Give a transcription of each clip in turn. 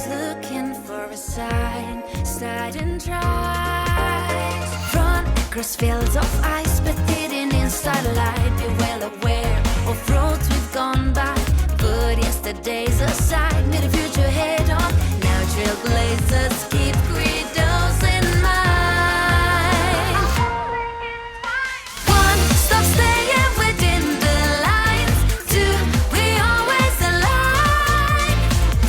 always looking for a sign, starting tries. Run across fields of ice, but hidden in starlight. Be well aware of roads we've gone by. Put yesterday's aside, meet the future head on. Now trailblazers keep credos in mind. One, stop staying within the lines. Two, we always align.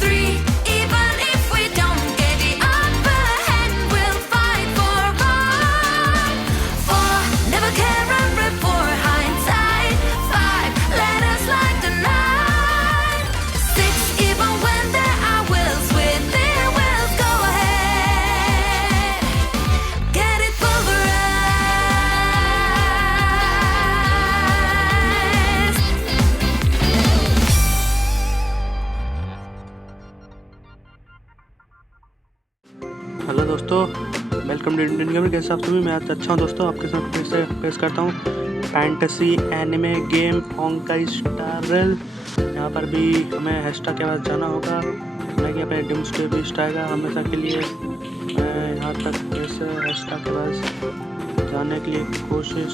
Three, even if we don't get the upper hand, we'll fight for right. Four, never care and report hindsight. Five, let us light the night. Six, even when there are wills within wills, go ahead, get it pulverized. Hello दोस्तों, welcome to Indian gamer. कैसे आप सभी? मैं आज अच्छा हूँ दोस्तों। आपके साथ फिर से पेश करता हूँ fantasy anime game Honkai Star Rail. यहाँ पर भी हमें हेस्टा के पास जाना होगा। मैं यहाँ पे डिम्सडे बीस्ट आएगा हमेशा के लिए। मैं यहाँ तक जैसे हेस्टा के पास जाने के लिए कोशिश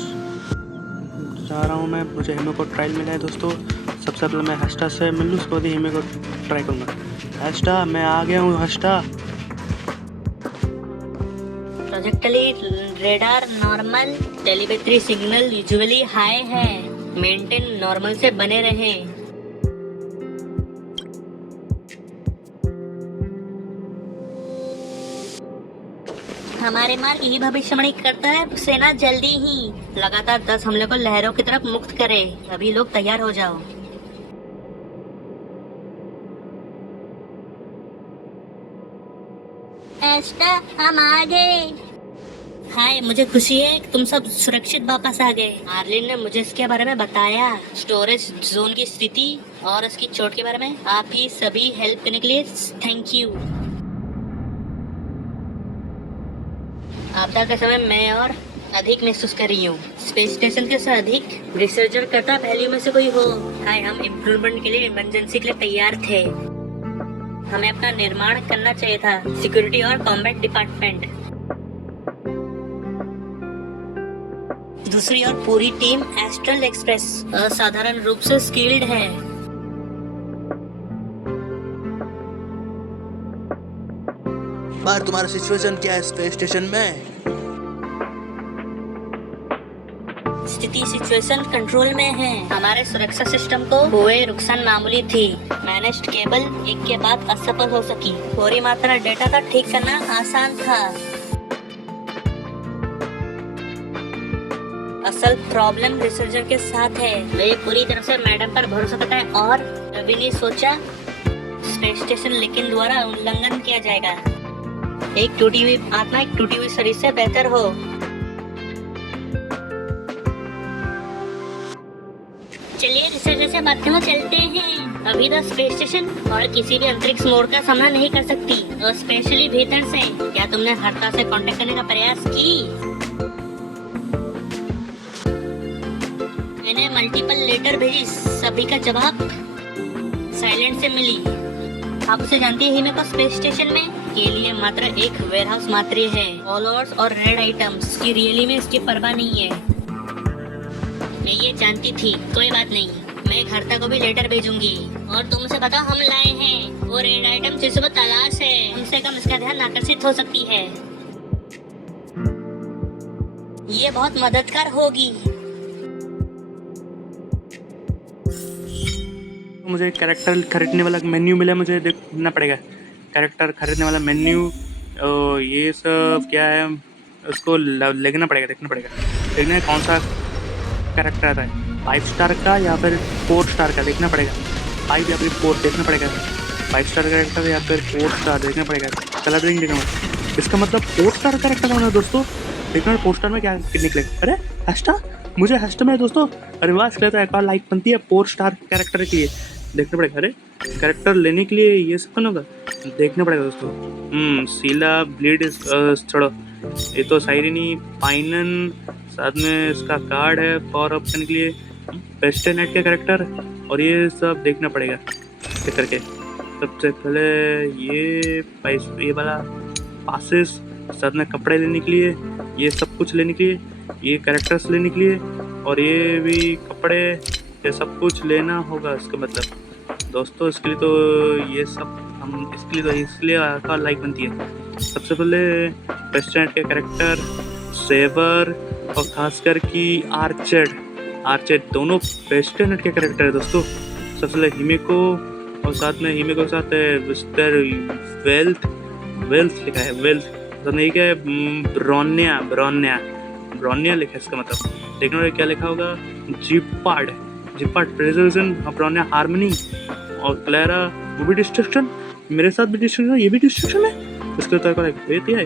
जा रहा हूँ। मैं मुझे हिमे को ट्रायल मिला है दोस्तों। सबसे पहले मैं हेस्टा से मिल लूँ, उसके बाद हिमे को ट्राई करूँगा। हेस्टा, मैं आ गया हूँ। हेस्टा, प्रोजेक्टली radar normal, telemetry signal usually high है। मेंटेन नॉर्मल से बने रहें। हमारे मार्ग यही भविष्यवाणी करता है, सेना जल्दी ही लगातार 10 हमले को लहरों की तरफ मुक्त करे। अभी लोग तैयार हो जाओ। एस्टा, हम आ गए। हाय, मुझे खुशी है कि तुम सब सुरक्षित वापस आ गए। आर्लिन ने मुझे इसके बारे में बताया, स्टोरेज जोन की स्थिति और इसकी चोट के बारे में। आप ही सभी हेल्प करने के लिए थैंक यू। आपदा के समय मैं और अधिक महसूस कर रही हूँ। स्पेस स्टेशन के साथ अधिक रिसर्चर करता पहले में से कोई हो। हाय, हम इम्प्रूवमेंट के लिए इमरजेंसी के लिए तैयार थे। हमें अपना निर्माण करना चाहिए था। सिक्योरिटी और कॉम्बैट डिपार्टमेंट। दूसरी ओर पूरी टीम एस्ट्रल एक्सप्रेस असाधारण रूप से स्किल्ड है। पर तुम्हारा सिचुएशन क्या है स्पेस स्टेशन में? स्थिति सिचुएशन कंट्रोल में है। हमारे सुरक्षा सिस्टम को हुए नुकसान मामूली थी। मैनेज्ड केबल एक के बाद असफल हो सकी। पूरी मात्रा डेटा का ठीक करना आसान था। असल प्रॉब्लम रिसर्चर के साथ है। वे पूरी तरह से मैडम पर भरोसा करता है और कभी नहीं सोचा स्पेस स्टेशन लेकिन द्वारा उल्लंघन किया जाएगा। एक टूटी हुई आत्मा एक टूटी हुई शरीर से बेहतर हो। चलिए रिसर्चर से बात करना चलते हैं। अभी तो स्पेस स्टेशन और किसी भी अंतरिक्ष मोड़ का सामना नहीं कर सकती, और स्पेशली भीतर से। क्या तुमने हर्ता से कांटेक्ट करने का प्रयास की? मैंने मल्टीपल लेटर भेजी, सभी का जवाब साइलेंट से मिली। आप उसे जानती है हिमे को स्पेस स्टेशन में के लिए मात्र एक वेयरहाउस मात्र है। फॉलोअर्स और रेड आइटम्स की रियली में इसकी परवाह नहीं है। मैं ये जानती थी। कोई बात नहीं, मैं घरता को भी लेटर भेजूंगी। और तुम उसे बताओ हम लाए हैं वो रेड आइटम जिसको तलाश है। कम से कम इसका ध्यान आकर्षित हो सकती है। ये बहुत मददगार होगी। मुझे कैरेक्टर खरीदने वाला मेन्यू मिला, मुझे देखना पड़ेगा। कैरेक्टर खरीदने वाला मेन्यू, ये सब क्या है, उसको देखना पड़ेगा। देखना है कौन सा कैरेक्टर आता है, 5 स्टार का या फिर 4 स्टार का देखना पड़ेगा। 5 या फिर 4 देखना पड़ेगा। 5 स्टार कैरेक्टर या फिर 4 स्टार देखना पड़ेगा। कलरिंग देखना पड़ेगा। इसका मतलब 4 स्टार कैरेक्टर होना है दोस्तों। देखना 4 स्टार में क्या निकलेगा। अरे हेस्टा, मुझे हेस्टा में दोस्तों रिवाज करता है। एक और लाइक बनती है 4 स्टार कैरेक्टर के लिए। देखना पड़ेगा। अरे कैरेक्टर लेने के लिए ये सब करना होगा, देखना पड़ेगा दोस्तों। सीला ब्लीड छोड़ो, ये तो साइरिनी पाइनन, साथ में इसका कार्ड है पावर अप करने के लिए। पेस्टेनेट का कैरेक्टर और ये सब देखना पड़ेगा करके। सबसे पहले ये वाला पासेस, साथ में कपड़े लेने के लिए, ये सब कुछ लेने के लिए, ये कैरेक्टर्स लेने के लिए, और ये भी कपड़े, ये सब कुछ लेना होगा। इसका मतलब दोस्तों इसके लिए तो ये सब हम इसलिए लाइक बनती है। सबसे पहले प्रेसिडेंट के कैरेक्टर, सेवर और खासकर कि आर्चर दोनों प्रेसिडेंट के कैरेक्टर है दोस्तों। सबसे पहले हिमेको, और साथ में हिमेको के साथ है मिस्टर वेल्थ लिखा है, वेल्थ तो नहीं क्या है, ब्रोनिया लिखा है। इसका मतलब देखना होगा क्या लिखा होगा, जिपार्ड प्रेजेंशन, ब्रोनिया हार्मनी, और क्लैरा वो भी डिस्ट्रक्शन, मेरे साथ भी डिस्ट्रक्शन है, ये भी डिस्ट्रक्शन है। इसके तो है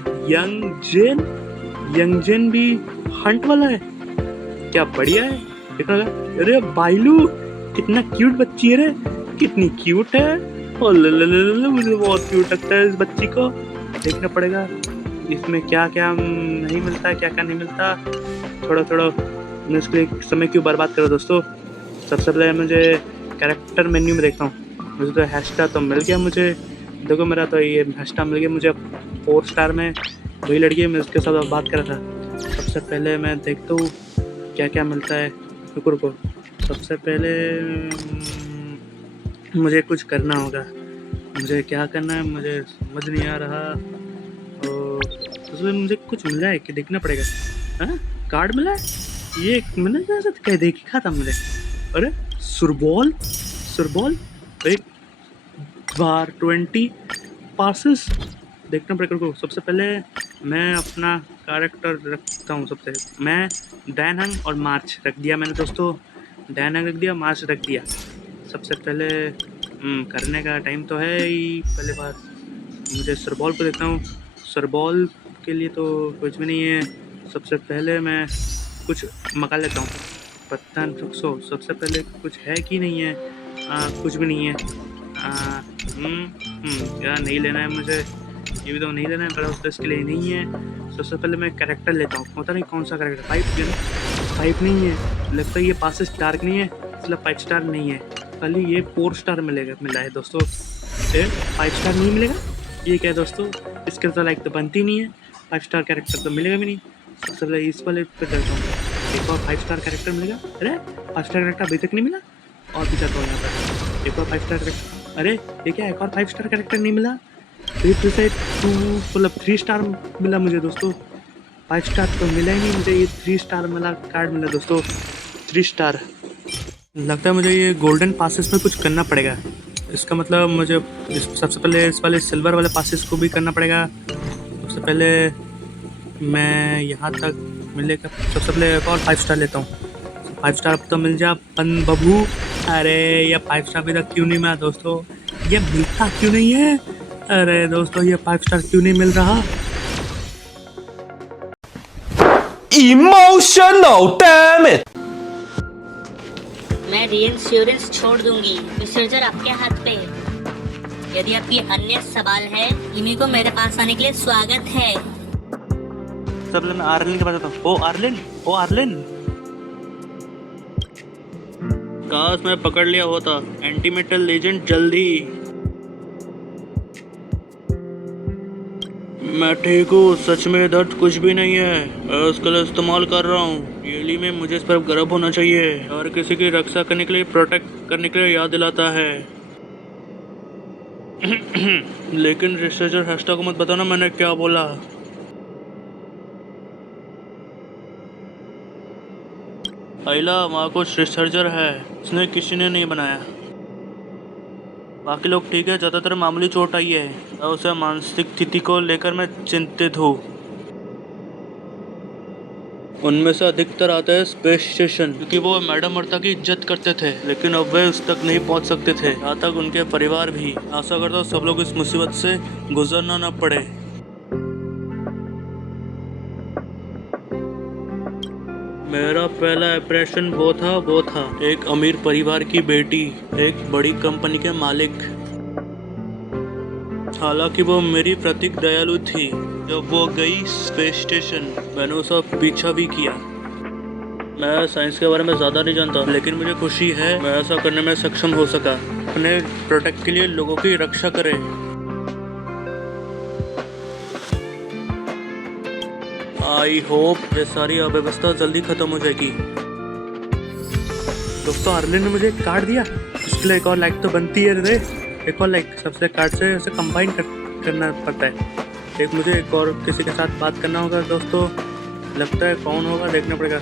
यंग जेन भी हंट वाला है, क्या बढ़िया है। देखना होगा, अरे बाइलू कितना क्यूट बच्ची है रे, कितनी क्यूट है, और मुझे बहुत क्यूट लगता है इस बच्ची को। देखना पड़ेगा इसमें क्या क्या नहीं मिलता, क्या क्या नहीं मिलता। थोड़ा मैं इसके लिए समय क्यों बर्बाद करो दोस्तों। सबसे पहले मुझे कैरेक्टर मेन्यू में देखता हूँ। मुझे तो हैशटैग तो मिल गया, मुझे देखो मेरा तो ये हैशटैग मिल गया मुझे 4 स्टार में। वही लड़की है, मैं उसके साथ बात कर रहा था। सबसे पहले मैं देखता हूँ क्या क्या मिलता है। रुको सबसे पहले मुझे कुछ करना होगा। मुझे क्या करना है मुझे समझ नहीं आ रहा। और उसमें मुझे कुछ मिला है कि देखना पड़ेगा। हाँ, कार्ड मिला है, ये मैंने क्या देखा था मुझे। अरे सुरबॉल एक बार 20 पासेस देखना पड़ेगा। रुको सबसे पहले मैं अपना कैरेक्टर रखता हूँ। सबसे मैं डैनहंग और मार्च रख दिया मैंने दोस्तों। डैनहंग रख दिया, मार्च रख दिया। सबसे पहले करने का टाइम तो है ही। पहले बात मुझे सरबॉल को देखता हूँ। सरबॉल के लिए तो कुछ भी नहीं है। सबसे पहले मैं कुछ मंगा लेता हूँ। पत्ता रुको, सबसे पहले कुछ है कि नहीं है। कुछ भी नहीं है। क्या नहीं लेना है मुझे, ये भी तो नहीं लेना है, पर उसको इसके लिए नहीं है। सबसे पहले मैं कैरेक्टर लेता हूँ। पता नहीं कौन सा कैरेक्टर, 5 नहीं है लगता है। ये पासेस डार्क नहीं है, इसलिए 5 स्टार नहीं है। कल ही ये 4 स्टार मिला है दोस्तों। 5 स्टार नहीं मिलेगा, ये क्या है दोस्तों। इसके तो लाइक तो बनती नहीं है, 5 स्टार कैरेक्टर तो मिलेगा भी नहीं। सबसे पहले इस वाले पर जाता हूँ, एक और 5 स्टार कैरेक्टर मिलेगा। अरे 5 स्टार कैरेक्टर अभी तक नहीं मिला, और भी जाता हूँ यहाँ पर। एक और 5 स्टार कैरेक्टर, अरे ये क्या एक और 5 स्टार कैरेक्टर नहीं मिला। फिर से 3 स्टार मिला मुझे दोस्तों। 5 स्टार तो मिला ही नहीं मुझे, ये 3 स्टार मिला कार्ड मिला दोस्तों। 3 स्टार लगता है मुझे ये गोल्डन पासेस में कुछ करना पड़ेगा। इसका मतलब मुझे सबसे पहले इस वाले सिल्वर वाले पासेस को भी करना पड़ेगा। सबसे पहले मैं यहाँ तक मिलेगा। सबसे पहले एक और 5 स्टार लेता हूँ। 5 स्टार तो मिल जा पन बबू। अरे ये 5 स्टार अभी तक क्यों नहीं मिला दोस्तों, ये मिलता क्यों नहीं है। अरे दोस्तों ये 5 स्टार क्यों नहीं मिल रहा। Emotional, damn it! मैं रीइंश्योरेंस छोड़ दूंगी। मिस्टर जर आपके हाथ पे। यदि आपकी अन्य सवाल है, इमी को मेरे पास आने के लिए स्वागत है। सबसे मैं आर्लिन के पास जाता हूँ। ओ आर्लिन काश मैं पकड़ लिया होता एंटीमेटल लेजेंड जल्दी। मैं ठीक हूँ, सच में दर्द कुछ भी नहीं है। मैं उसके लिए इस्तेमाल कर रहा हूँ। ये में मुझे इस पर गर्व होना चाहिए और किसी की रक्षा करने के लिए, प्रोटेक्ट करने के लिए याद दिलाता है। लेकिन रिसर्चर हैशटैग को मत बताना मैंने क्या बोला। आइला वहाँ कुछ रिसर्चर है, इसने किसी ने नहीं बनाया। बाकी लोग ठीक है, ज़्यादातर मामूली चोट आई है और उसे मानसिक स्थिति को लेकर मैं चिंतित हूँ। उनमें से अधिकतर आता है स्पेस स्टेशन, क्योंकि वो मैडम अर्था की इज्जत करते थे, लेकिन अब वे उस तक नहीं पहुँच सकते थे, यहाँ तक उनके परिवार भी। आशा करता हूँ सब लोग इस मुसीबत से गुजरना न पड़े। मेरा पहला इंप्रेशन वो था एक अमीर परिवार की बेटी, एक बड़ी कंपनी के मालिक। हालांकि वो मेरी प्रतीक दयालु थी। जब वो गई स्पेस स्टेशन, मैंने उसका पीछा भी किया। मैं साइंस के बारे में ज़्यादा नहीं जानता, लेकिन मुझे खुशी है मैं ऐसा करने में सक्षम हो सका। अपने प्रोडक्ट के लिए लोगों की रक्षा करे। आई होप ये सारी अव्यवस्था जल्दी खत्म हो जाएगी। दोस्तों अर्लिन ने मुझे एक कार्ड दिया, इसके लिए एक और लाइक तो बनती है रे। एक और लाइक, सबसे कार्ड से उसे कंबाइन करना पड़ता है। एक मुझे एक और किसी के साथ बात करना होगा दोस्तों, लगता है कौन होगा देखना पड़ेगा।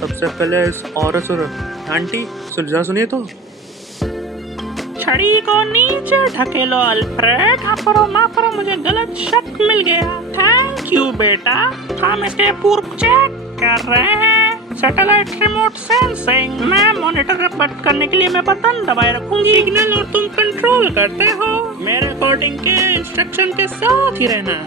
सबसे पहले इस औरत सुन, आंटी जरा सुनिए तो। छड़ी को नीचे ढकेलो अल्फ्रेड। माफ करो मुझे गलत शक मिल गया। थैंक यू बेटा, हम इसके पूर्व चेक कर रहे हैं। Satellite remote sensing. मैं मॉनिटर बंद करने के लिए मैं बटन दबाए रखूंगी। सिग्नल और तुम कंट्रोल करते हो। मेरे कोडिंग के इंस्ट्रक्शन के साथ ही रहना,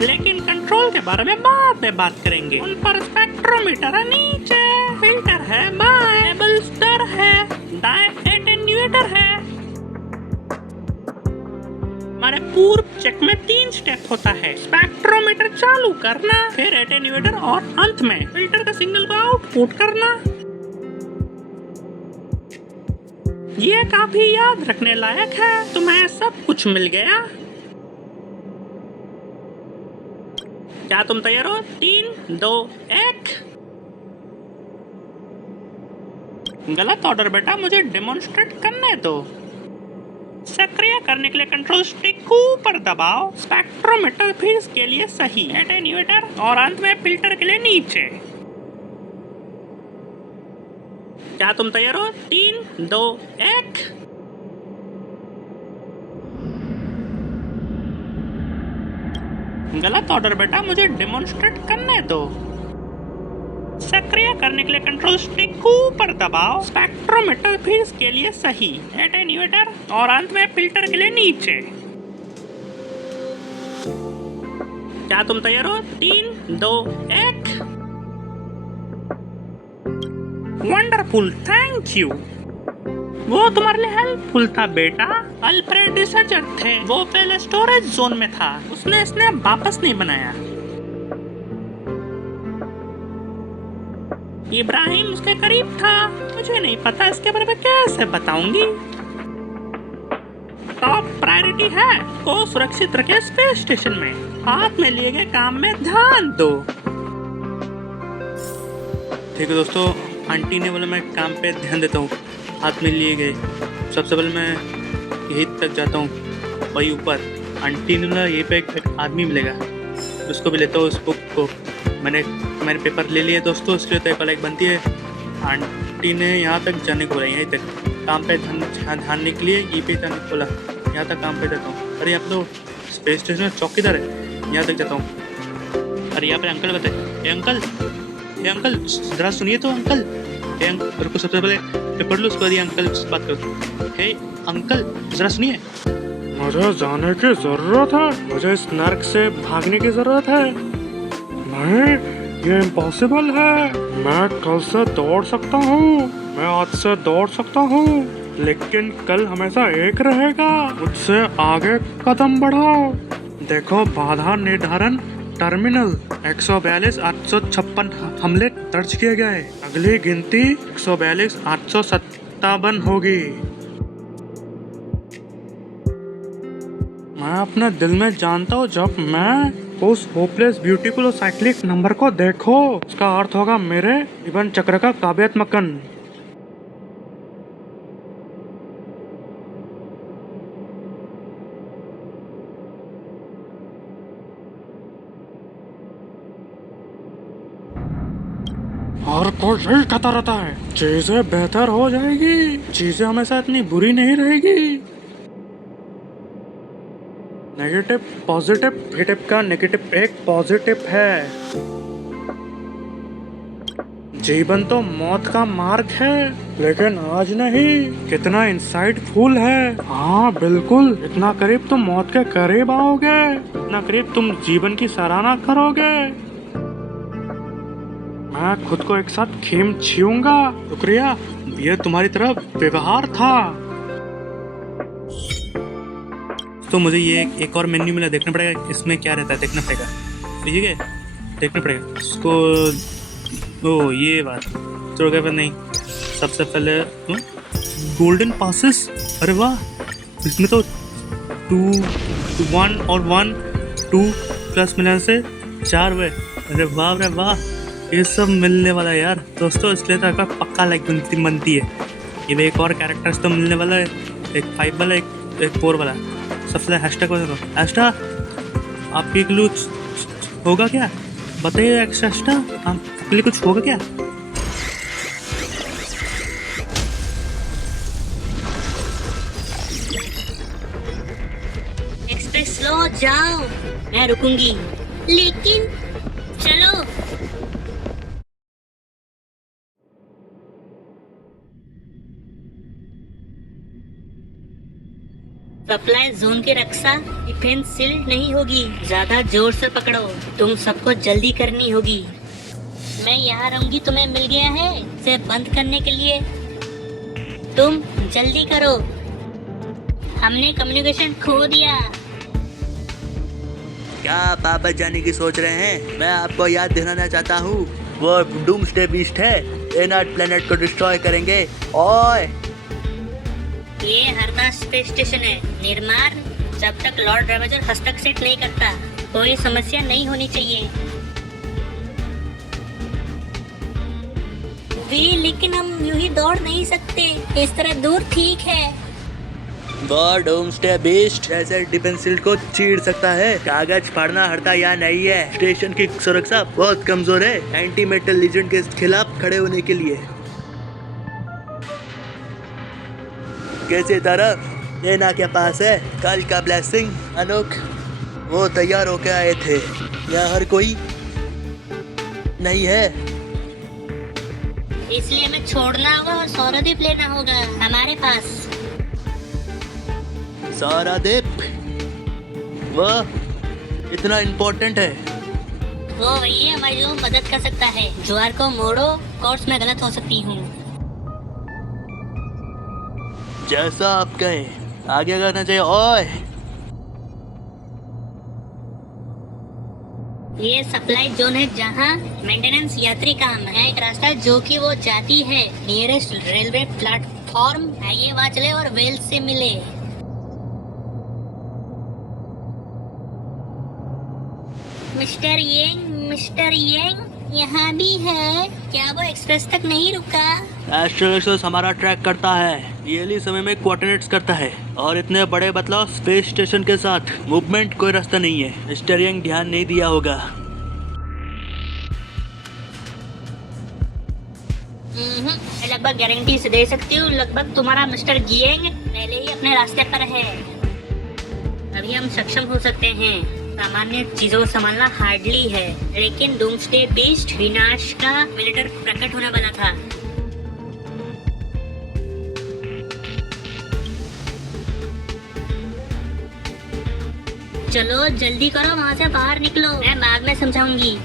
लेकिन कंट्रोल के बारे में बाद में बात करेंगे। उन पर स्पेक्ट्रोमीटर है, नीचे फिल्टर है, बाएं बल्स्टर है, दाएं एटेन्यूएटर है। हमारे पूर्व चेक में 3 स्टेप होता है। स्पेक्ट्रोमीटर चालू करना, फिर एटेन्यूएटर और अंत में फिल्टर का सिग्नल को आउटपुट करना। ये काफी याद रखने लायक है। तुम्हें सब कुछ मिल गया। क्या तुम तैयार हो? 3, 2, 1। गलत ऑर्डर बेटा, मुझे डेमोन्स्ट्रेट करने दो। सक्रिय करने के लिए कंट्रोल स्टिक को ऊपर दबाओ। स्पेक्ट्रोमीटर फिर इसके लिए सही, एटेन्यूएटर और अंत में फिल्टर के लिए नीचे। क्या तुम तैयार हो? 3, 2, 1। गलत ऑर्डर बेटा, मुझे डेमोन्स्ट्रेट करने दो। सक्रिय करने के लिए कंट्रोल स्टिक को ऊपर दबाओ। स्पेक्ट्रोमीटर फिर इसके लिए सही, एटेन्यूएटर और अंत में फिल्टर के लिए नीचे। क्या तुम तैयार हो? 3, 2, 1। Wonderful, thank you. वो तुम्हारे लिए हेल्पफुल था बेटा। अल्फ्रेड रिसर्चर थे, वो पहले स्टोरेज जोन में था, उसने इसने वापस नहीं बनाया। इब्राहिम उसके करीब था। मुझे नहीं पता इसके बारे में कैसे बताऊंगी। टॉप प्रायोरिटी है को सुरक्षित रखे स्पेस स्टेशन में। हाथ में लिए गए काम में ध्यान दो। ठीक है दोस्तों, आंटी ने बोला मैं काम पे ध्यान देता हूँ। हाथ में लिए गए, सबसे पहले मैं यहीं तक जाता हूँ, वही ऊपर। आंटी ने बोला यहीं पे एक आदमी मिलेगा, उसको भी लेता हूँ उस बुक को। मैंने पेपर ले लिया दोस्तों, उसके लिए तो एक लाइक बनती है। आंटी ने यहाँ तक जाने को बोला, यहीं तक काम पे ध्यान के लिए ये पे जाने को बोला। यहाँ तक काम पे जाता हूँ। अरे आप तो स्पेस स्टेशन में चौकीदार है, यहाँ तक जाता हूँ। अरे यहाँ पे अंकल बताए, ए अंकल ज़रा सुनिए तो अंकल। मेरे को सबसे पहले पेपर लो, उसके बाद अंकल से बात करो। हे अंकल ज़रा सुनिए। मुझे जाने की जरूरत है, मुझे इस नर्क से भागने की जरूरत है। नहीं, ये इम्पॉसिबल है। मैं कल से दौड़ सकता हूँ, मैं आज से दौड़ सकता हूँ, लेकिन कल हमेशा एक रहेगा। मुझसे आगे कदम बढ़ाओ। देखो बाधा निर्धारण टर्मिनल 142 856 हमले दर्ज किए गए। अगली गिनती 142 857 होगी। मैं अपने दिल में जानता हूँ, जब मैं उस होपलेस ब्यूटीफुल और साइक्लिक नंबर को देखो, उसका अर्थ होगा मेरे जीवन चक्र का काव्यात्मकन। और कोई यही कहता रहता है चीजें बेहतर हो जाएगी, चीजें हमेशा इतनी बुरी नहीं रहेगी। नेगेटिव पॉजिटिव, नेगेटिव का नेगेटिव एक पॉजिटिव है। जीवन तो मौत का मार्ग है, लेकिन आज नहीं। कितना इंसाइटफुल है। हाँ बिल्कुल, इतना करीब तुम मौत के करीब आओगे, इतना करीब तुम जीवन की सराहना करोगे। मैं खुद को एक साथ खेम छूंगा। शुक्रिया, यह तुम्हारी तरफ व्यवहार था। तो मुझे ये एक और मेन्यू मिला, देखना पड़ेगा इसमें क्या रहता है, देखना पड़ेगा। ठीक है, देखना पड़ेगा इसको। ओ ये बात तो नहीं, सबसे पहले गोल्डन पासेस, अरे वाह, इसमें तो 2 1 और 1 2 प्लस मिलाने से 4 हुए। अरे वाह रे वाह, ये सब मिलने वाला है यार दोस्तों, इसलिए तो आपका पक्का लाइक बनती है। ये भी एक और कैरेक्टर्स तो मिलने वाला है, एक 5 वाला, एक 4 वाला। सबसे हैशटैग हो दो, हैशटैग आपके लिए कुछ होगा क्या, बताइए एक्स्ट्रा, आपके लिए कुछ होगा क्या? एक्सप्रेस स्लो जाओ, मैं रुकूंगी, लेकिन चलो। सप्लाई जोन की रक्षा डिफेंस शील्ड नहीं होगी, ज्यादा जोर से पकड़ो, तुम सबको जल्दी करनी होगी। मैं यहाँ रहूंगी, तुम्हें मिल गया है इसे बंद करने के लिए, तुम जल्दी करो, हमने कम्युनिकेशन खो दिया। क्या आप वापस जाने की सोच रहे हैं? मैं आपको याद दिलाना चाहता हूँ, वो डूम्सडे बीस्ट है, एनार्ड प्लेनेट को डिस्ट्रॉय करेंगे। ओए ये हरदा स्पेस स्टेशन है, निर्माण जब तक लॉर्ड रेवेजर हस्तक्षेप नहीं करता कोई समस्या नहीं होनी चाहिए। वी, लेकिन हम यूं ही दौड़ नहीं सकते, इस तरह दूर ठीक है। वो डूम्सडे बीस्ट ऐसे डिफेंस शील्ड को चीर सकता है, कागज फाड़ना हटता या नहीं है। स्टेशन की सुरक्षा बहुत कमजोर है एंटी मेटल लीजेंड के खिलाफ खड़े होने के लिए। कैसे तारा, लेना के पास है कल का ब्लेसिंग अनोख, वो तैयार होके आए थे, यहाँ हर कोई नहीं है, इसलिए हमें छोड़ना होगा और सौरदीप लेना होगा हमारे पास। सारा दीप वो इतना इम्पोर्टेंट है? वो वही है हमारी जो मदद कर सकता है। ज्वार को मोड़ो, कोर्स में गलत हो सकती हूँ। जैसा आप कहे, आगे करना चाहिए। ओए ये सप्लाई जोन है जहाँ मेंटेनेंस यात्री काम है, एक रास्ता जो कि वो जाती है नियरेस्ट रेलवे प्लेटफॉर्म। आइए वहाँ चले और वेल से मिले। मिस्टर येंग यहाँ भी है क्या? वो एक्सप्रेस तक नहीं रुका? एस्ट्रल एक्सप्रेस हमारा ट्रैक करता है, रियली समय में कोऑर्डिनेट्स करता है, और इतने बड़े बदलाव स्पेस स्टेशन के साथ मूवमेंट कोई रास्ता नहीं है। मिस्टर यंग ध्यान नहीं दिया होगा। मैं लगभग गारंटी से दे सकती हूँ, लगभग तुम्हारा मिस्टर येंग पहले ही अपने रास्ते पर है। अभी हम सक्षम हो सकते हैं, सामान्य चीजों को संभालना हार्डली है, लेकिन डूम्सडे बीस्ट विनाश का मिलिटर प्रकट होने वाला था। चलो जल्दी करो, वहाँ से बाहर निकलो, मैं बाद में समझाऊंगी।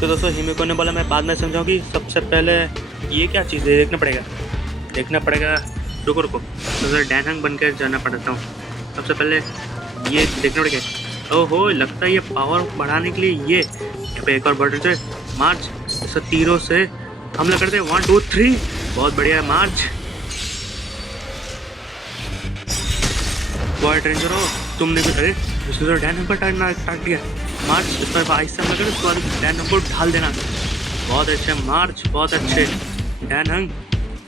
तो दोस्तों हिमेको ने बोला मैं बाद में समझाऊंगी। सबसे पहले ये क्या चीज़ है देखना पड़ेगा। रुको तो डैनहंग बन कर जाना पड़ता हूँ। सबसे पहले ये देखना पड़ेगा। ओहो, लगता है ये पावर बढ़ाने के लिए ये यहाँ पे एक और बटन से मार्च, इस तीरों से हमला करते हैं। 1 2 3, बहुत बढ़िया मार्च। बॉय रेंजर हो तुमने भी, अरे इसने तो डैनहंग पर काट दिया। मार्च, इस पर आहिस्ता हमला करो, उसके बाद डैनहंग को ढाल देना। बहुत अच्छे मार्च, बहुत अच्छे। डैनहंग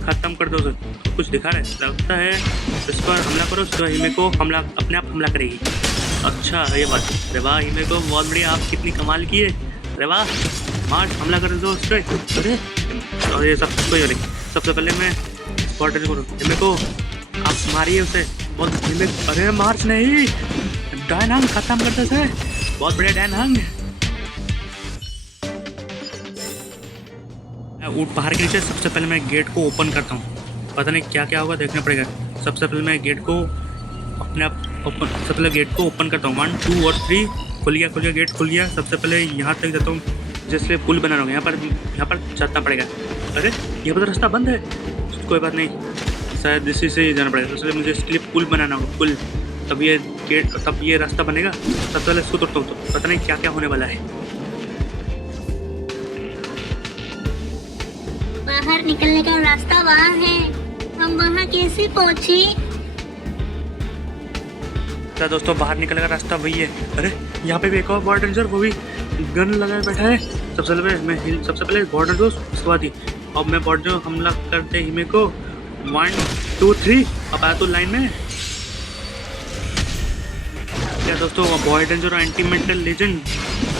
खत्म कर दो उसे। कुछ दिखा रहे लगता है, इस पर हमला करो, उसके बाद हिमेको हमला अपने आप हमला करेगी। अच्छा ये बात, अरे वाह हिमेको बहुत बढ़िया, आप कितनी कमाल की है, अरे वाह। मार्च, हमला कर दो उस पर। अरे और ये सब कोई नहीं, सबसे पहले मैं स्पॉट करूँ हिमेको, आप मारिए उसे। बहुत हिमेको, अरे मार्च नहीं, डैनहंग खत्म करते थे, बहुत बढ़िया डैनहंग। बाहर के नीचे सबसे पहले मैं गेट को ओपन करता हूँ, पता नहीं क्या क्या होगा, देखना पड़ेगा। सबसे पहले मैं गेट को अपने आप ओपन, सबसे पहले गेट को ओपन करता हूँ। 1 2 और 3, खुल गया, गेट खुल गया। सबसे पहले यहाँ तक जाता हूँ जिससे पुल बना रहा हूँ, यहाँ पर चलना पड़ेगा। अरे ये तो रास्ता बंद है, कोई बात नहीं, शायद इसी से जाना पड़ेगा। सबसे पहले मुझे इसके लिए पुल बनाना होगा, पुल, तब ये गेट, तब ये रास्ता बनेगा। सबसे पहले इसको तोड़ता हूँ, तो पता नहीं क्या क्या होने वाला है। बाहर निकलने का रास्ता वहाँ है, हम वहाँ कैसे पहुँचे? क्या दोस्तों, बाहर निकलने का रास्ता वही है। अरे यहाँ पे भी एक और बॉर्डर रेंजर, वो भी गन लगाए बैठा है। सबसे पहले बॉर्डर जो उसके बाद ही अब मैं बॉर्डर जो हमला करते ही मेरे को 1 2 3 अब आया तो लाइन में। क्या दोस्तों, बॉय रेंजर और एंटी मेटल लेजेंड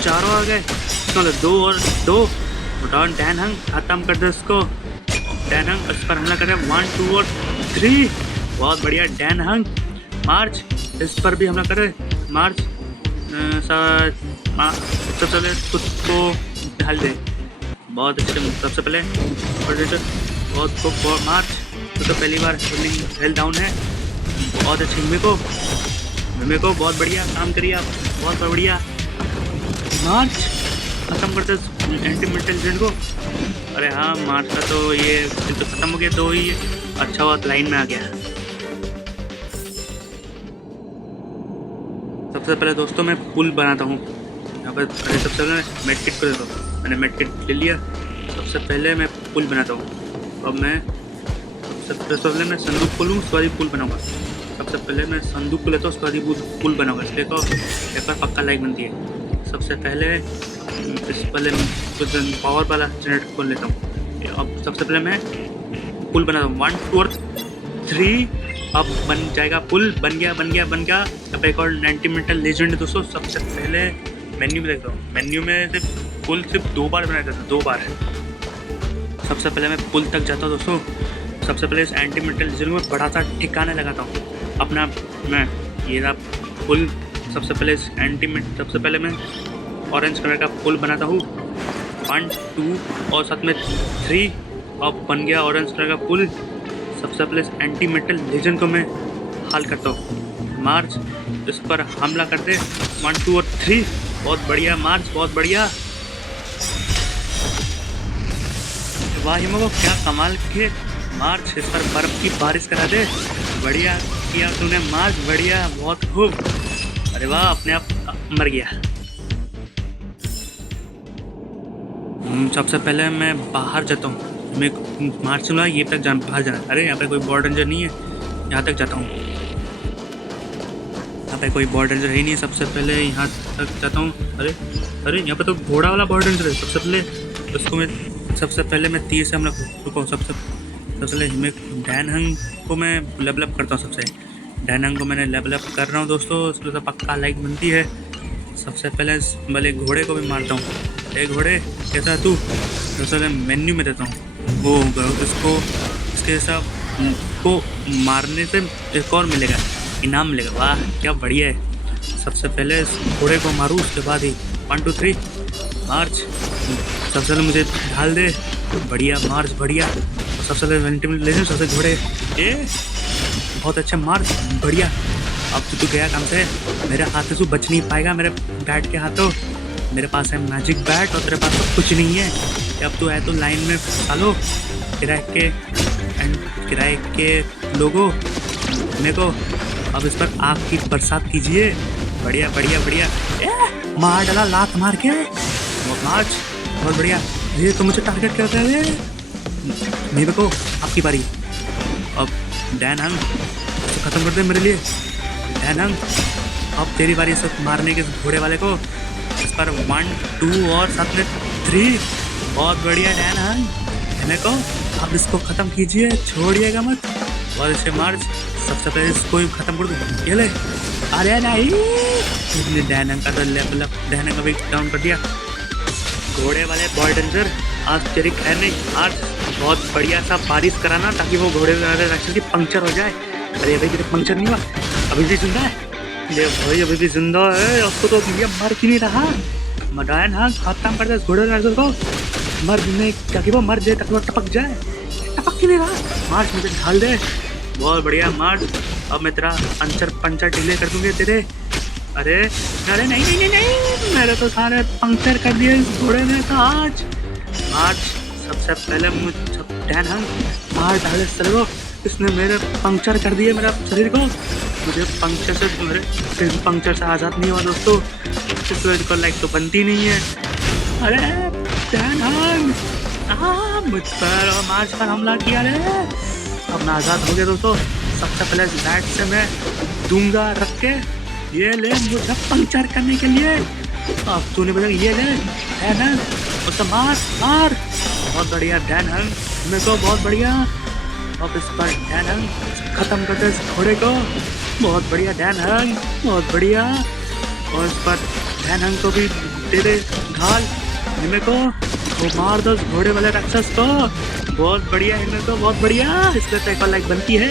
चारों आ गए। मतलब 2 और 2 डैन हंग खत्म कर दे इसको। डैन हंग इस पर हमला कर रहे हैं 1 2 और 3। बहुत बढ़िया डैन हंग। मार्च इस पर भी हमला कर रहे। मार्च सबसे पहले खुद को ढाल दे। बहुत अच्छे। सबसे पहले बहुत को मार्च तो पहली बार हेल्थ डाउन है। बहुत अच्छे मेरे को बहुत बढ़िया काम करिए आप, बहुत बढ़िया। मार्च खत्म करते एंटी मेटल लेजेंड को। अरे हाँ, मार्च का तो ये तो ख़त्म हो गया, तो ही अच्छा हुआ लाइन में आ गया। सबसे पहले दोस्तों मैं पुल बनाता हूँ यहाँ पर। अरे सबसे पहले मेड किट को देता हूँ। मैंने मेड किट ले लिया। सबसे पहले मैं पुल बनाता हूँ। अब मैं सबसे पहले मैं संदूक खोलूँ, उसके बाद ही पुल बनाऊँगा। सबसे पहले मैं संदूक को लेता हूँ, उसके बाद ही पुल बनाऊँगा। इसलिए तो एक बार पक्का लाइक बनती है। सबसे पहले कुछ पावर वाला जनरेटर खोल लेता हूँ। अब सबसे पहले मैं पुल बनाता हूँ 1 2 और 3। अब बन जाएगा पुल। बन गया। अब एक और एंटी मेटल लेजेंड है दोस्तों। सबसे पहले मेन्यू में देखता हूँ। मेन्यू में सिर्फ पुल 2 बार बनाया जाता है, 2 बार। सबसे पहले मैं पुल तक जाता हूँ दोस्तों। सबसे पहले इस एंटी मेटल लेजेंड में बड़ा सा ठिकाने लगाता हूँ अपना। मैं ये रहा पुल। सबसे पहले मैं ऑरेंज कलर का पुल बनाता हूँ 1 2 और साथ में 3। अब बन गया ऑरेंज कलर का पुल। सबसे पहले एंटी मेटल लेजेंड को मैं हाल करता हूँ। मार्च इस पर हमला करते 1 2 और 3। बहुत बढ़िया मार्च, बहुत बढ़िया। वाह हिमो को क्या कमाल के मार्च। इस पर बर्फ की बारिश करा दे। बढ़िया किया तूने मार्च, बढ़िया, बहुत खूब। अरे वाह, अपने आप मर गया। सबसे पहले मैं बाहर जाता हूँ। मैं मार्च सुना ये तक बाहर जाना। अरे यहाँ पे कोई बॉर्डर रेंजर नहीं है, यहाँ तक जाता हूँ। यहाँ पे कोई बॉर्डर रेंजर है ही नहीं। सबसे पहले यहाँ तक जाता हूँ। अरे यहाँ पे तो घोड़ा वाला बॉर्डर रेंजर है। सबसे पहले मैं तीर से हमला रुको। सबसे पहले मैं डैन हंग को मैं लेवल अप करता हूँ। सबसे डैन हंग को मैंने लेवल अप कर रहा हूँ दोस्तों। उसमें तो पक्का लाइक बनती है। सबसे पहले घोड़े को भी मारता हूँ। ए घोड़े कैसा है तू? सबसे पहले मेन्यू में देता हूँ वो इसके सब को मारने से एक और मिलेगा, इनाम मिलेगा। वाह क्या बढ़िया है। सबसे पहले इस घोड़े को मारूँ, उसके बाद ही 1 2 3 मार्च। सबसे पहले मुझे ढाल दे। बढ़िया मार्च, बढ़िया। सबसे पहले एंटी लेजेंड, सबसे घोड़े बहुत अच्छा मार्च, बढ़िया। अब तो तू गया काम से। मेरे हाथ से तू बच नहीं पाएगा, मेरे बैट के हाथों। मेरे पास है मैजिक बैट और तेरे पास तो कुछ नहीं है। अब तू है तो लाइन में डालो। किराए के लोगों मेरे को अब इस पर आग की बरसात कीजिए। बढ़िया बढ़िया बढ़िया। मार डाला लात मार के। मार्च बहुत बढ़िया। ये तो मुझे टारगेट करता है। मेरे को आपकी बारी। अब डैन हंग तो ख़त्म कर दे मेरे लिए। डैन हंग अब तेरी बारी सब मारने के घोड़े वाले को। इस पर 1 2 और साथ में 3। बहुत बढ़िया डैन हंग। मेरे को अब इसको ख़त्म कीजिए, छोड़िएगा मत। और इसे मार्च सबसे पहले इसको ही ख़त्म कर दूँ। ये ले। अरे नहीं, डैन हंग का तो लेवल अप डैन हंग अभी डाउन कर दिया। घोड़े वाले बॉय डेंजर आज तेरी खैर नहीं। आज बहुत बढ़िया सा बारिश कराना ताकि वो घोड़े वाले रास्ते की पंक्चर हो जाए। अरे भाई तेरे पंक्चर नहीं हुआ, अभी भी जिंदा है ये भाई, अभी भी जिंदा है। उसको तो भैया मर क्यों नहीं रहा? मडायन हाँ खत्म कर दे इस घोड़े रास्ते को। मर नहीं ताकि वो मर जाए, ताकि वो टपक जाए। टपक क्यों नहीं रहा? मार्च मुझे ढाल दे। बहुत बढ़िया मार्च। अब मैं तेरा पंचर डिले कर दूंगी तेरे। अरे अरे नहीं नहीं नहीं नहीं, मेरे तो सारे पंक्चर कर दिए इस घोड़े ने तो आज। मार्च सबसे पहले मुझे डैन हंग मार डाले सर। इसने मेरे पंक्चर कर दिए मेरा शरीर को। मुझे पंक्चर से मेरे पंक्चर से आज़ाद नहीं हुआ दोस्तों। इस वजह को लाइक तो बनती नहीं है। अरे डैन हंग मुझ पर और मार्च पर हमला किया रे। अब मैं आज़ाद हो गया दोस्तों। सबसे पहले लाइट से मैं दूंगा रख के, ये ले मुझे पंक्चर करने के लिए। अब तूने बोला ये ले डैन, उससे मार मार। बहुत बढ़िया डैन, मेरे को बहुत बढ़िया। अब इस पर डैन खत्म कर दे इस घोड़े को। बहुत बढ़िया डैन, बहुत बढ़िया। और इस पर डैन को भी दे दे घाल हिमे को। वो मार दो घोड़े वाले राक्षस को। बहुत बढ़िया हिमे को, बहुत बढ़िया। इसलिए तो एक और लाइक बनती है।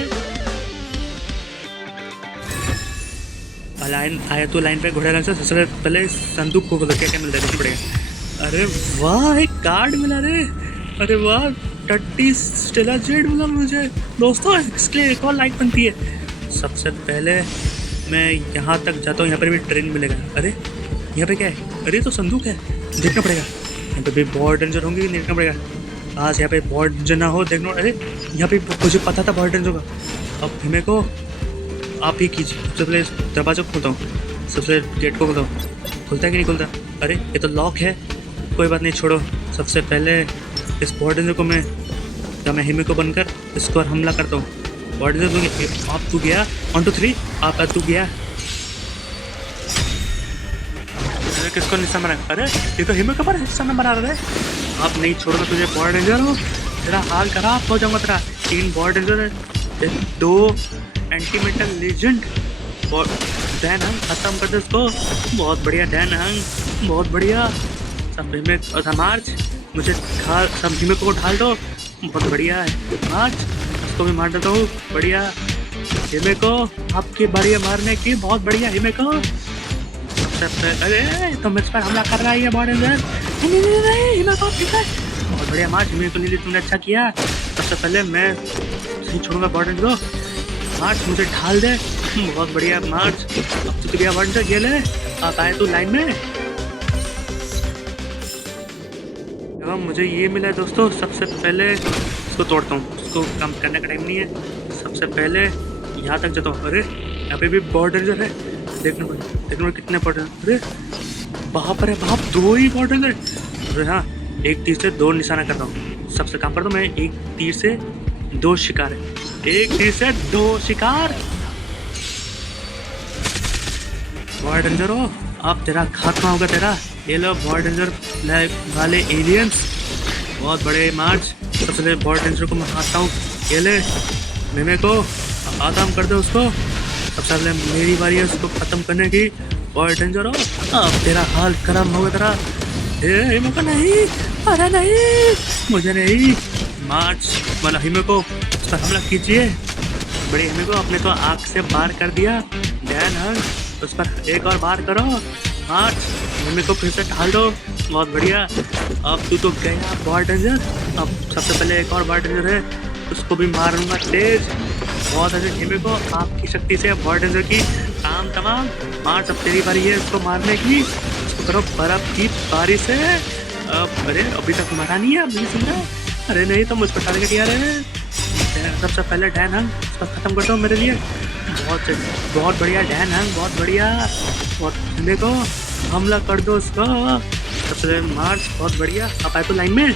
लाइन आया तो लाइन पे घोड़े राक्षस। सबसे पहले संदूक को क्या क्या मिलता है देखना पड़ेगा। अरे वाह, एक कार्ड मिला रे। अरे वाह, 30 स्टेलर जेड मिला मुझे दोस्तों। इसके लिए एक और लाइक बनती है। सबसे पहले मैं यहाँ तक जाता हूँ। यहाँ पर भी ट्रेन मिलेगा। अरे यहाँ पे क्या है? अरे तो संदूक है, देखना पड़ेगा। यहाँ पे भी बहुत डेंजर होंगे, देखना पड़ेगा। आज यहाँ पे बहुत डेंजर ना हो, देखना। अरे यहाँ पे मुझे पता था बहुत डेंजर होगा। अब हिमे को आप ही कीजिए। सबसे पहले दरवाजा खोलता हूँ, सबसे गेट को खोलता हूँ। खुलता है कि नहीं खुलता? अरे ये तो लॉक है। कोई बात नहीं, छोड़ो। सबसे पहले इस बहुत डेंजर को मैं हिमे को बनकर इस पर हमला करता हूँ। बहुत डेंजर आप तू गया 1 2 3 आप तू गया। अरे किसको निशाना बना? अरे ये तो हिमे का पर निशाना बना रहे। आप नहीं छोड़ोगे, तुझे बहुत डेंजर हो। तेरा हाल खराब हो जाऊंगा तेरा। 3 बहुत डेंजर है, 2 एंटीमेटल लीजेंड। डैन खत्म कर दे उसको। बहुत बढ़िया डैन, बहुत बढ़िया। सब हिमे मार्च, मुझे सब हिमे को ढाल दो। बहुत बढ़िया है मार्च, उसको भी मार देता हूँ। बढ़िया हिमे को, आपकी बढ़िया मारने की। बहुत बढ़िया हिमे को। सबसे पहले अरे तो मुझ पर हमला कर रहा है ये बहुत डेंजर। नहीं हिमे को, ठीक है। बहुत बढ़िया मार्च, हिमे को लिए तुमने अच्छा किया। सबसे पहले मैं सही छोड़ूंगा बहुत डेंजर को। मार्च मुझे ढाल दे। बहुत बढ़िया मार्च। अब तो गया बहुत डेंजर। ये ले, आप आए तो लाइन में। मुझे ये मिला है दोस्तों। सबसे पहले इसको तोड़ता हूँ, उसको कम करने का टाइम नहीं है। सबसे पहले यहाँ तक जाता हूँ। अरे यहाँ पे भी बहुत डेंजर है, देखने कितने पड़ रहे हैं। अरे बाप रे बाप, 2 ही बहुत डेंजर। अरे हाँ, एक तीर से 2 निशाना करता हूँ। सबसे काम करता हूँ मैं, एक तीर से 2 शिकार है। एक तीर से 2 शिकार। बहुत डेंजर हो, अब तेरा खात्मा होगा तेरा। ये लो बहुत डेंजर वाले एलियंस, बहुत बड़े मार्च। सबसे पहले बहुत डेंजर को मैं मारता हूँ। ये ले मेमे को आदम कर दो उसको। सबसे पहले मेरी बारी है उसको ख़त्म करने की। बहुत डेंजर हो, अब तेरा हाल खराब होगा तेरा। ए हिमे को नहीं, अरे नहीं मुझे नहीं। मार्च वाला हिमे को उस पर हमला कीजिए। बड़े हिमे को अपने को आँख से बार कर दिया। डैन उस पर एक और बार करो। मार्च हिमे को फिर से ढाल दो। बहुत बढ़िया। अब तू तो गया बहुत डेंजर। अब सबसे पहले एक और बहुत डेंजर है, उसको भी मारूंगा तेज। बहुत अच्छे हिमे को, आपकी शक्ति से बहुत डेंजर की काम तमाम। मार्च अब तेरी बारी है उसको मारने की। उसको करो बर्फ की बारी से। अब अरे अभी तक मरा नहीं है, अभी सुन रहा है। अरे नहीं तो मुझ पर टारगेट किया रहे। सबसे पहले डैन उसको ख़त्म करता हूँ मेरे लिए। बहुत बढ़िया डैन, बहुत बढ़िया। बहुत हिमे को हमला कर दो उसको। सबसे पहले मार्च, बहुत बढ़िया। आप आए तो लाइन में।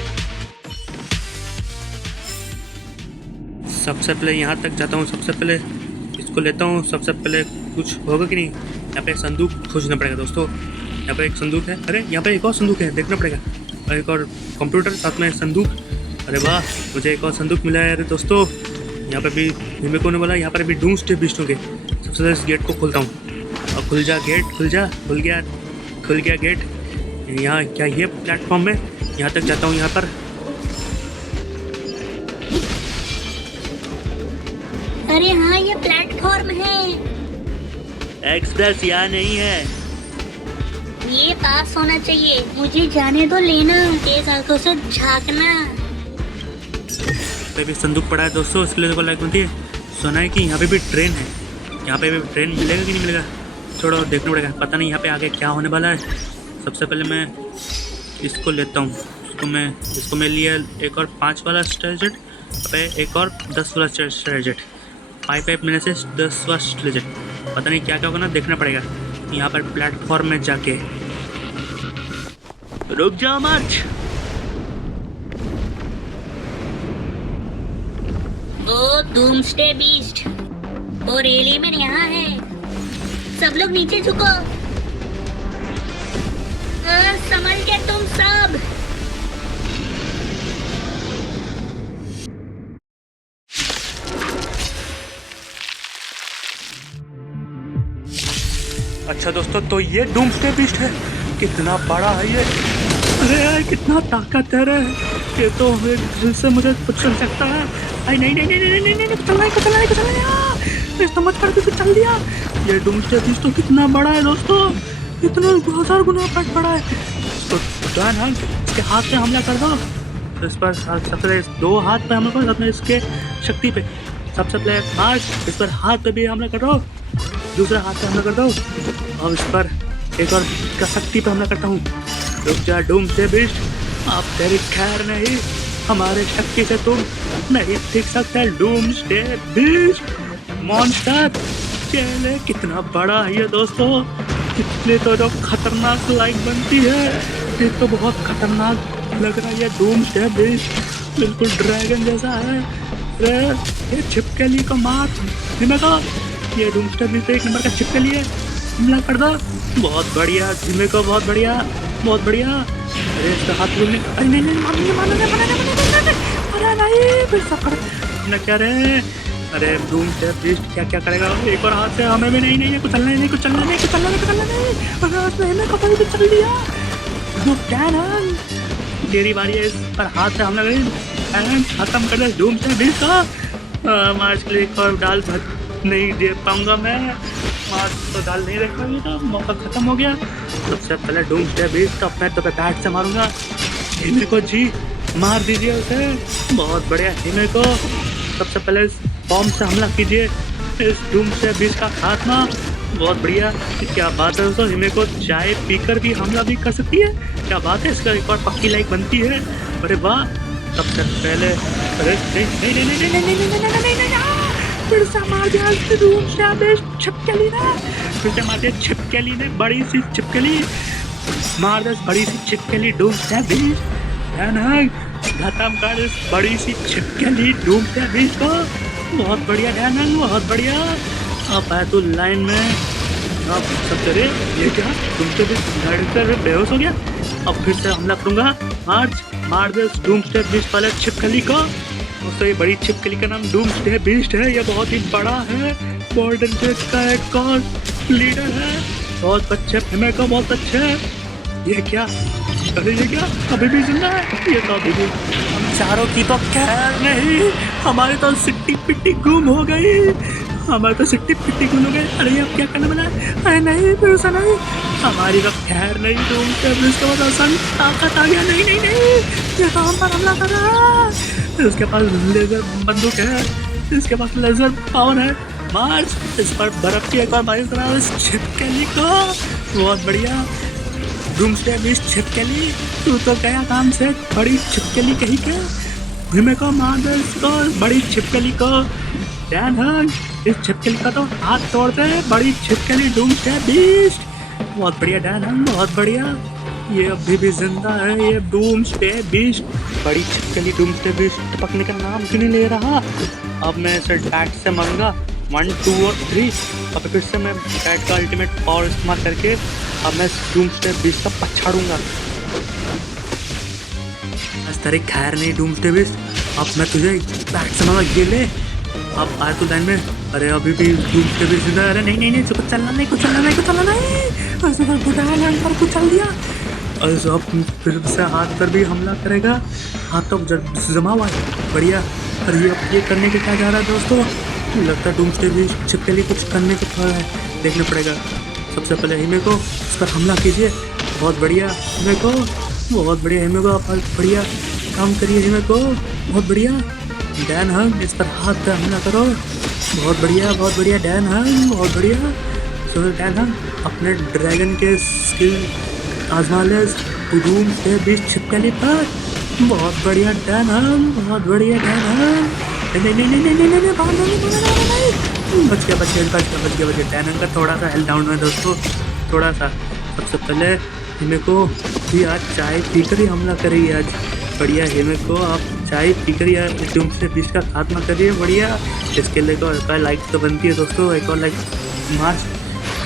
सबसे पहले यहाँ तक जाता हूँ। सबसे पहले इसको लेता हूँ। सबसे पहले कुछ होगा कि नहीं। यहाँ पे एक संदूक खोजना पड़ेगा दोस्तों। यहाँ पे एक संदूक है। अरे यहाँ पे एक और संदूक है, देखना पड़ेगा। और एक और कंप्यूटर, साथ में संदूक। अरे वाह, मुझे एक और संदूक मिला है। अरे दोस्तों यहाँ पे भी हिमे को ने बोला यहाँ पर भी डूम्सडे बीस्ट होंगे। सबसे पहले इस गेट को खोलता हूँ। अब खुल जा गेट, खुल जा। खुल गया गेट। यहाँ क्या ये प्लेटफॉर्म है? यहाँ तक जाता हूँ। यहाँ पर अरे हाँ, ये प्लेटफॉर्म है। एक्सप्रेस यहाँ नहीं है। ये पास होना चाहिए। मुझे जाने दो, लेना तेज आंखों से झांकना। पे भी संदूक पड़ा है दोस्तों, इसलिए को लाइक बनती है। सुना है कि यहाँ पे भी ट्रेन है। यहाँ पे भी ट्रेन मिलेगा कि नहीं मिलेगा, छोड़ो देखना पड़ेगा। पता नहीं यहाँ पे आगे क्या होने वाला है। सबसे पहले मैं इसको लेता हूँ। इसको मैं लिया एक और 5 वाला स्ट्रेजेट, एक और 10 वाला स्ट्रेजेट। 5 मिनट से 10 वाला स्ट्रेजेट। पता नहीं क्या क्या होगा ना, देखना पड़ेगा यहाँ पर प्लेटफॉर्म में जाके। रुक जाओ मार्च। ओ डूम्सडे बीस्ट, और एलियन यहाँ है। सब लोग नीचे झुको। संभल के तुम सब। अच्छा दोस्तों, तो ये डूम्सडे बीस्ट है। कितना बड़ा है ये। अरे यार, कितना ताकतवर है ये तो। जिससे मुझे कुछ चल सकता है। अरे नहीं नहीं नहीं नहीं नहीं नहीं, चलना है, चलना है, चलना है यार। इस समझ करके तो चल दिया। ये डूम्सडे बीस्ट तो कितना बड़ा है दोस्तों, इतना 1000 गुना बड़ा है। तो डन है, इसके हाथ पे हमला कर दो। इस पर सबसे 2 हाथ पे हमला करो, अपने इसके शक्ति पे। सबसे पहले मार्च, इस पर हाथ पे भी हमला कर दो। दूसरा हाथ पे हमला कर दो। अब इस पर एक और का शक्ति पे हमला करता हूँ। रुक जा डूम्सडे बीस्ट, अब तेरी खैर नहीं। हमारे शक्ति से तुम नहीं सीख सकते डूम्सडे बीस्ट मॉन्स्टर। चले कितना बड़ा है ये दोस्तों। इसलिए तो जो खतरनाक लाइक बनती है, ये तो बहुत खतरनाक लग रहा है ये डूम्सडे बीस्ट। बिल्कुल ड्रैगन जैसा है। अरे ये छिपकली को मार। ये डूम्सडे बीस्ट 1 नंबर का छिपकली है। हमला कर दो। बहुत बढ़िया धीमे को, बहुत बढ़िया, बहुत बढ़िया। अरे इसका हाथ बोलने, अरे नहीं नहीं, अरे नहीं, फिर सब कर ना क्या रे। अरे डूम्सडे बीस्ट क्या क्या करेगा। एक और हाथ से हमें भी नहीं नहीं, कुछ चलना नहीं, कुछ चलना नहीं, कुछ चलना नहीं, कुछ चलना नहीं। अरे उसने हमें कपड़े भी चल दिया। क्या ना, तेरी बारी है। इस पर हाथ से हमला करें, खत्म कर दे डूम्सडे बीस्ट का। मार्च के लिए एक और डाल नहीं दे पाऊंगा मैं। मार्च तो डाल नहीं रख पाऊंगी, तो मौका खत्म हो गया। सबसे पहले डूम्सडे बीस्ट को अपने तो पे बैट से मारूंगा। हिमे को जी मार दीजिए उसे। बहुत बढ़िया हिमे को। सबसे पहले इस बॉम्ब से हमला कीजिए। इस डूम्सडे बीस्ट का खात्मा। बहुत बढ़िया। क्या बात है दोस्तों, हिमे को चाय पीकर भी हमला भी कर सकती है। क्या बात है, इसका एक और पक्की लाइक बनती है। अरे वाह। सबसे पहले अरे नहीं नहीं नहीं नहीं नहीं नहीं नहीं नहीं, फिर से मार दिया डूम्सडे बीस्ट छिपकली ने। फिर से मार दिया छिपकली ने, बड़ी सी छिपकली मार दे। बड़ी सी छिपकली डूम्सडे बीस्ट खत्म कर इस बड़ी सी छिपकली डूम्सडे बीस्ट को। बहुत बढ़िया डैनन, बहुत बढ़िया। अब आया तू लाइन में। अब सब करे ये क्या, डूम्सडे बीस्ट लड़कर बेहोश हो गया। अब फिर से हमला करूंगा। मार्च मार दे डूम्सडे बीस्ट वाले छिपकली को। तो ये बड़ी छिपकली का नाम डूम्सडे बीस्ट है। ये बहुत ही बड़ा है। गोल्डन गेट का एक और लीडर है। बहुत अच्छे हिमे को, बहुत अच्छे। ये क्या, अरे ये क्या, अभी भी जिंदा है ये तो। अभी भी हम चारों की तो खैर नहीं। हमारी तो सिट्टी पिट्टी गुम हो गई। हमारी तो सिट्टी पिट्टी गुम हो गई। अरे अब क्या करने वाला है। अरे नहीं, फिर से नहीं, हमारी तो खैर नहीं। डूम्सडे बीस्ट का मतलब ताकत आ गया। नहीं नहीं नहीं, ये तो हम पर हमला कर रहा है। इसके पास लेजर बंदूक है, इसके पास लेजर पावर है। मार्च इस पर बर्फ की एक और बारिश करा इस छिपकली को। बहुत बढ़िया डूम्सडे बीस्ट छिपकली, तू तो गया काम से। बड़ी छिपकली कहीं के हिमे को मार दे इसको, बड़ी छिपकली को। डैन इस छिपकली का तो हाथ तोड़ते हैं। बड़ी छिपकली डूम्सडे बीस्ट। बहुत बढ़िया डैन, बहुत बढ़िया। ये अभी भी जिंदा है ये डूम्सडे बीस्ट। बड़ी छिपकली डूम्सडे बीस्ट टपकने का नाम क्यों नहीं ले रहा। अब मैं इसे बैट से मारूंगा 1 2 और 3। अब फिर से मैं बैट का अल्टीमेट पावर इस्तेमाल करके अब मैं डूम्सडे बीस्ट का पछाड़ूंगा। बस तेरी खैर नहीं डूम्सडे बीस्ट। अब मैं तुझे बैट से मारूंगा, ये ले। अब आए तो लाइन में। अरे अभी भी डूम्सडे बीस्ट जिंदा है। अरे नहीं नहीं नहीं, कुछ चलना नहीं, कुछ चलना नहीं, कुछ चलना नहीं। ऐसे कर बुढ़ा लाइन पर कुछ चल दिया। और अब फिर से हाथ पर भी हमला करेगा। हाथ तो जमा हुआ है, बढ़िया। और ये करने के क्या जा रहा है दोस्तों। लगता है डूम्सडे बीस्ट छिपकली कुछ करने को थोड़ा है, देखना पड़ेगा। सबसे पहले हिमे को इस पर हमला कीजिए। बहुत बढ़िया हिमे को, बहुत बढ़िया हिमे को। आप बढ़िया काम करिए हिमे को, बहुत बढ़िया। डैन हंग इस पर हाथ पे हमला करो। बहुत बढ़िया, बहुत बढ़िया डैन हंग, बहुत बढ़िया। सो डैन हंग अपने ड्रैगन के स्किल आजमा ले डूम्सडे बीस्ट छिपकली पर। बहुत बढ़िया डैन हंग, बहुत बढ़िया डैन हंग। नहीं नहीं नहीं नहीं नहीं नहीं, बच गया बच गया बच गया बच गया बच गया। डैन का थोड़ा सा हेल्थ डाउन है दोस्तों, थोड़ा सा। सबसे पहले हिमे को भी आज चाय पीकर ही हमला करेगी आज। बढ़िया हेमे को आप चाय पीकर या डूम्सडे बीस्ट का खात्मा करिए। बढ़िया, इसके लिए तो लाइक तो बनती है दोस्तों, एक और लाइक मार्च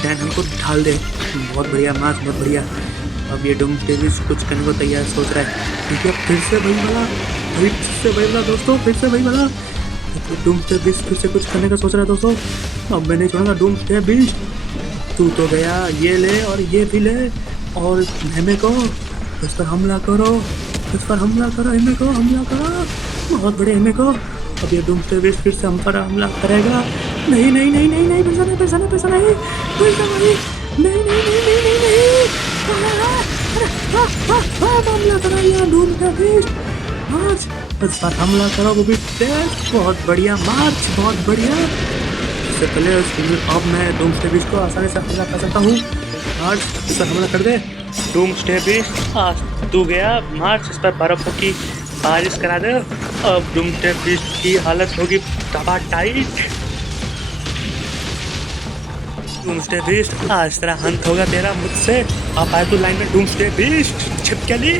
दैन हमको ढाल दे। बहुत बढ़िया मार्च, बहुत बढ़िया। अब ये डूम्सडे बीस्ट कुछ करने को तैयार सोच रहा है, क्योंकि अब फिर से वही वाला दोस्तों, फिर से वही वाला डूम्सडे बीस्ट फिर से कुछ करने का सोच रहा है दोस्तों। अब मैं नहीं छोड़ूंगा डूम्सडे बीस्ट, तू तो गया, ये ले और ये भी ले, और हेमे को इस पर हमला करो, इस पर हमला करो, हेमे को हमला करो, बहुत बड़े हेमे को। अब ये डूम्सडे बीस्ट फिर से हम पर हमला करेगा। नहीं नहीं नहीं नहीं नहीं, पैसा नहीं, पैसा नहीं, पैसा नहीं, पैसा नहीं, नहीं नहीं नहीं नहीं नहीं नहीं, हमला कराइए डूम्सडे बीस्ट, मार्च इस पर हमला करो, वो भी तेज, बहुत बढ़िया मार्च, बहुत बढ़िया। इससे पहले अब मैं डूम्सडे बीस्ट को आसानी से हमला कर सकता हूँ। मार्च इस पर हमला कर दे, डूम्सडे बीस्ट आज तू गया, मार्च इस पर बर्फों की बारिश करा दे। अब डूम्सडे बीस्ट की हालत होगी तबाह टाइट। डूम्सडे बीस्ट आज तेरा अंत होगा तेरा मुझसे। अब आए तू लाइन में डूम्सडे बीस्ट, छिपकली।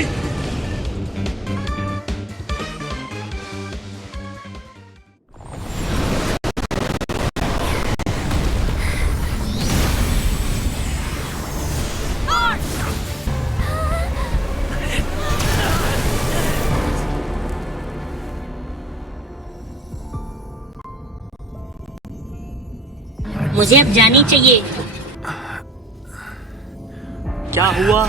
मुझे अब जानी चाहिए। क्या हुआ?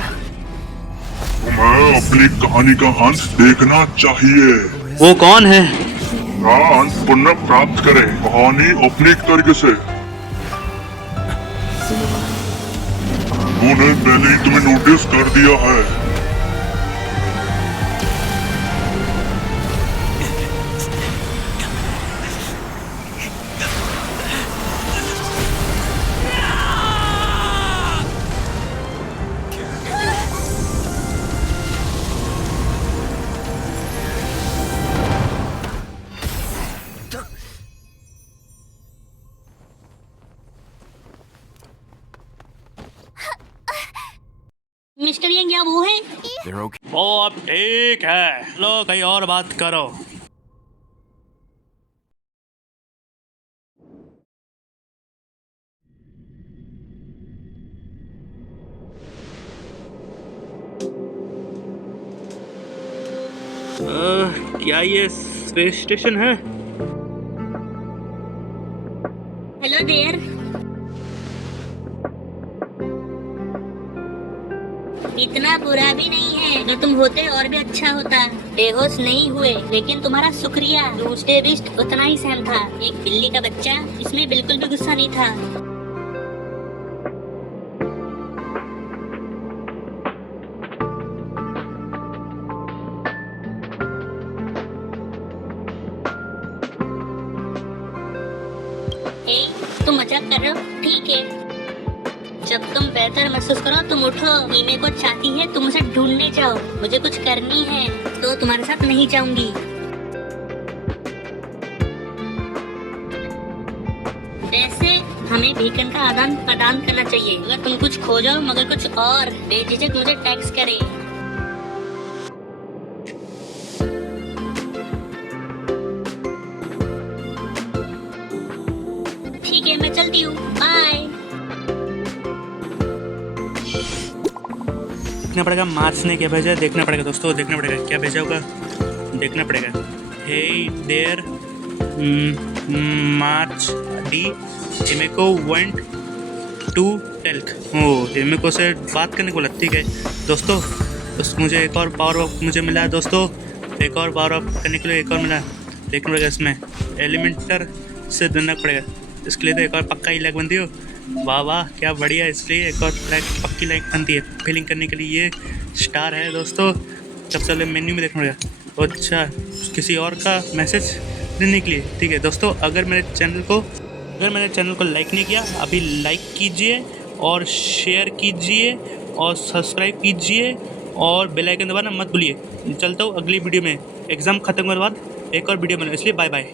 तुम्हें अपनी कहानी का अंत देखना चाहिए। वो कौन है? अंत पुनः प्राप्त करे कहानी अपनी तरीके से। उन्होंने पहले ही तुम्हें नोटिस कर दिया है। मिस्टर यंग, क्या वो है? वो अब ठीक है, लो कहीं और बात करो। क्या ये स्पेस स्टेशन है? Hello there. इतना बुरा भी नहीं है, अगर तुम होते और भी अच्छा होता। बेहोश नहीं हुए, लेकिन तुम्हारा शुक्रिया। डूम्सडे बीस्ट उतना ही सहम था, एक बिल्ली का बच्चा, इसमें बिल्कुल भी गुस्सा नहीं था। तुम मजाक कर रहे हो? ठीक है, जब तुम बेहतर महसूस करो तुम उठो। हीमे को चाहती है, तुम उसे ढूंढने जाओ। मुझे कुछ करनी है तो तुम्हारे साथ नहीं जाऊंगी। वैसे हमें बीकन का आदान प्रदान करना चाहिए। अगर तुम कुछ खोजो मगर कुछ और, बेझिझक मुझे टैक्स करे। ठीक है, मैं चलती हूँ, बाय। देखना पड़ेगा मार्च ने क्या भेजा है, देखना पड़ेगा दोस्तों, देखना पड़ेगा क्या भेजा होगा, देखना पड़ेगा। हे देयर मार्च डी एमेको वेंट टू टेल्क। ओ एमेको से बात करने को बोला, ठीक है दोस्तों। मुझे एक और पावर अप मुझे मिला है दोस्तों, एक और पावर अप करने के लिए एक और मिला। देखना पड़ेगा इसमें एलिमेंटर से देना पड़ेगा, इसके लिए तो एक और पक्का ही लाइक बनती हो। वाह वाह क्या बढ़िया, इसलिए एक और लाइक पक्की लाइक बनती है। फीलिंग करने के लिए ये स्टार है दोस्तों। सबसे पहले मेन्यू में देखना पड़ेगा। अच्छा, किसी और का मैसेज देने के लिए, ठीक है दोस्तों। अगर मेरे चैनल को लाइक नहीं किया, अभी लाइक कीजिए और शेयर कीजिए और सब्सक्राइब कीजिए और बेल आइकन दबाना मत भूलिए। चलता हूँ अगली वीडियो में, एग्ज़ाम खत्म होने के बाद एक और वीडियो बनाऊँ, इसलिए बाय बाय।